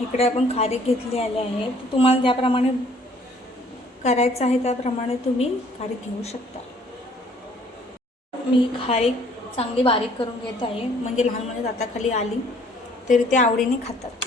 इकडे आपण खारीक घेतली आले आहे. तुम्हाला ज्याप्रमाणे करायचं आहे त्याप्रमाणे तुम्ही खारीक घेऊ शकता. मी खारीक चांगली बारीक करून घेत आहे, म्हणजे लहान मुलं दाताखाली आली तरी ते आवडीने खातात.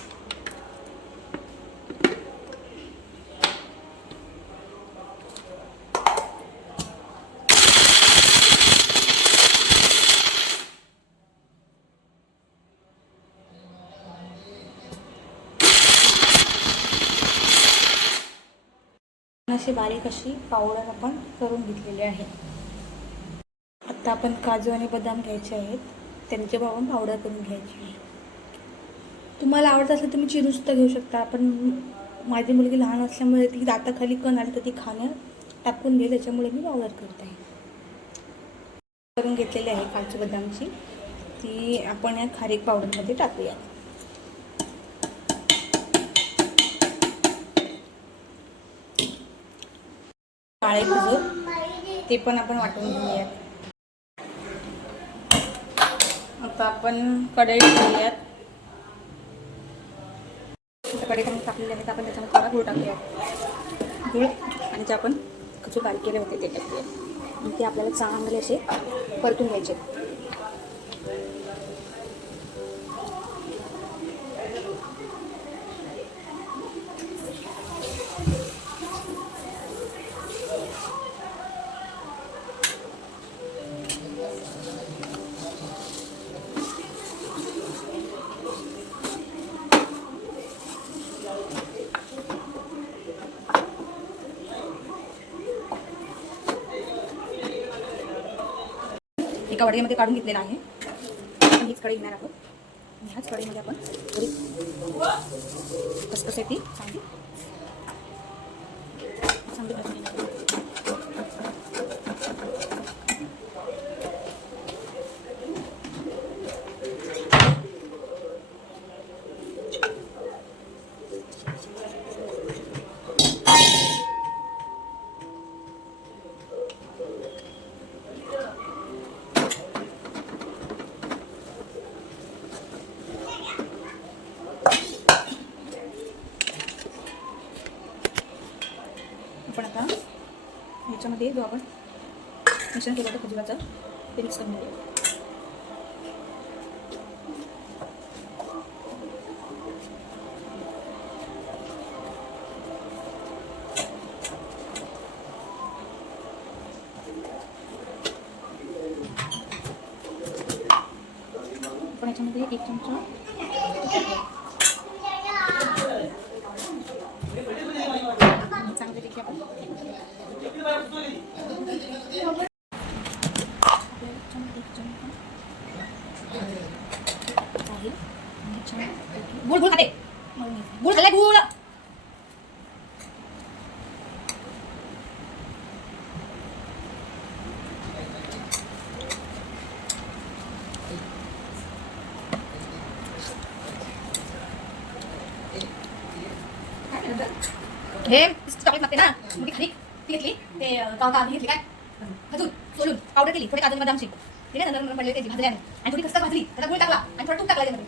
अशी बारीक अशी पावडर आपण करून घेतलेली आहे. आता आपण काजू आणि बदाम घ्यायचे आहेत, त्यांची पण पावडर करून घ्यायची आहे. तुम्हाला आवडत असेल तुम्ही चिरूसुद्धा घेऊ शकता. पण माझी मुलगी लहान असल्यामुळे ती दाताखाली कण आली तर ती खाणं टाकून घेईल, त्याच्यामुळे मी पावडर करत आहे. करून घेतलेली आहे काजू बदामची, ती आपण या खारीक पावडरमध्ये टाकूया. काळे खजूर ते पण आपण वाटून घेऊयात. आता आपण कढई ठेवूयात. कढईत टाकलेले आहेत, आपण त्याच्यामध्ये थोडा गूळ टाकूयात. गूळ आणि जे आपण खजूर बारीक केले होते ते टाकूयात आणि ते आपल्याला चांगले असे परतून घ्यायचे. एका वडीमध्ये काढून घेतलेला आहे. आपण हीच कढई घेणार आहोत. ह्याच कढईमध्ये आपण थोडी खसखस ती चांगली आपण आता ह्याच्यामध्ये जो आपण मिश्रण केलं होतं खजुराचं ते मिक्स करून घेऊ. आपण याच्यामध्ये 1 चमचा चांगले आपण गुळ गुळ खाते गुळ खाल्लाय गुळ. हे चॉकलेट लागते ना, मग ती खाली ती घेतली ते का घेतली काय खजूर सोलून पावडर केली, थोडे काजू बदामची ठीक आहे, नंतर पडले त्याची भाजल्याने आणि थोडी खसखस भाजली, त्याचा गुळ टाकला आणि थोडं तूप टाकला त्यामध्ये.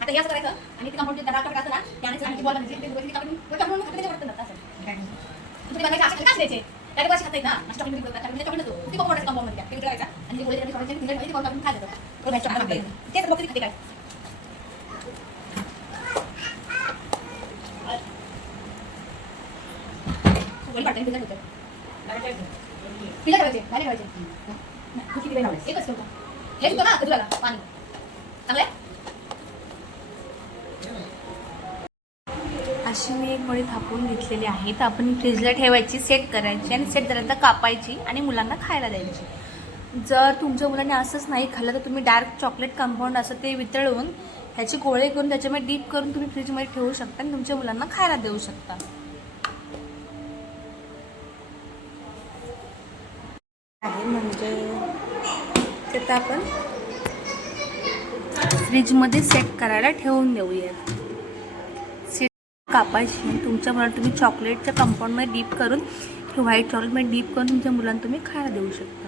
आता हे असं करायचं आणि ते कंपाऊंड डार्क कलर असतं ना त्याने सांगितलं बॉल म्हणजे ते गोळी टाकून टाकून खाते वाटतं ना. असं तुम्ही बनायचे असे काय द्यायचे त्याला पैसे खाता ना स्टॉकिंग मध्ये बोलतात त्यामुळे चॉकलेट नसतो ती कंपाऊंड कंपाऊंड मध्ये ते करायचा आणि ते गोळी त्याने सोडायचे आणि ती कंपाऊंड खायचं तो मॅच टाकते तेच बघते खाते काय गोळी पाडते पिझ्झा होतं पिझ्झा करायचे नाही करायचे किती वेळ लावायचे एकच ठेवतो हे सुद्धा ना खजुराला पाणी चांगलं आहे. अशी मी एक गोळी थापून घेतलेली आहे, तर आपण फ्रीजला ठेवायची, सेट करायची आणि सेट झाल्यानंतर कापायची आणि मुलांना खायला द्यायची. जर तुमच्या मुलांनी असंच नाही खाल्लं तर तुम्ही डार्क चॉकलेट कंपाऊंड असं ते वितळवून ह्याचे गोळे करून त्याच्यामध्ये डीप करून तुम्ही फ्रीजमध्ये ठेवू शकता आणि तुमच्या मुलांना खायला देऊ शकता. आहे म्हणजे ते तर आपण फ्रीजमध्ये सेट करायला ठेवून देऊया. कापायची तुमच्या मुलांना तुम्ही चॉकलेटच्या कंपाऊंडमध्ये डीप करून व्हाईट चॉकलेटमध्ये डीप करून तुमच्या मुलांना तुम्ही खायला देऊ शकता.